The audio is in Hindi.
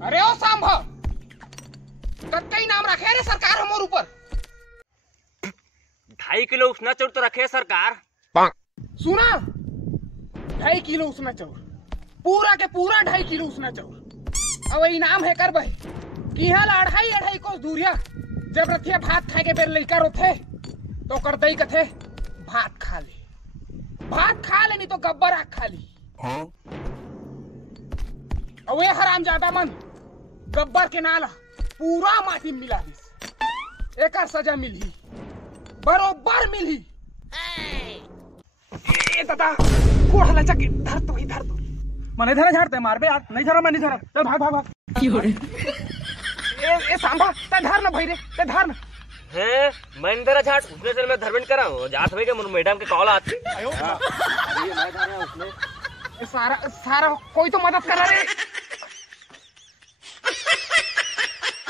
अरे ओ सांभव, कतई नाम रखे रे सरकार हमारे ऊपर। 2.5 किलो उसना चौड़ तो रखे सरकार। सुना, 2.5 किलो उसना चौड़, पूरा के पूरा 2.5 किलो उसना चौड़। अब इनाम है कर भाई कि यहाँ 2.5 कोस दूरिया जब रथिया भात खाए के बेर लड़का रोथे तो कर दई कथे भात खा ले, भात खा ले नहीं तो गब्बर आग खा ली। अवे हरामजादा मन गब्बर के नाला पूरा माटी मिला दिस, एकर सजा मिली, बरोबर मिली। ए दादा कोढ़ लचक धर तो ही धर तो मने धरे झाड़ते मार बे यार, नहीं धरा मैं नहीं धरा, चल भाग भाग भाग। की हो रे ए सांभा ते धर ना भाई रे, ते धर ना। है मैं तेरा झाट उसने से मैं धरबेंट करा हूं जात होई के मैडम के कॉल आती। अरे मैं धरा उसने सारा कोई तो मदद करा रे।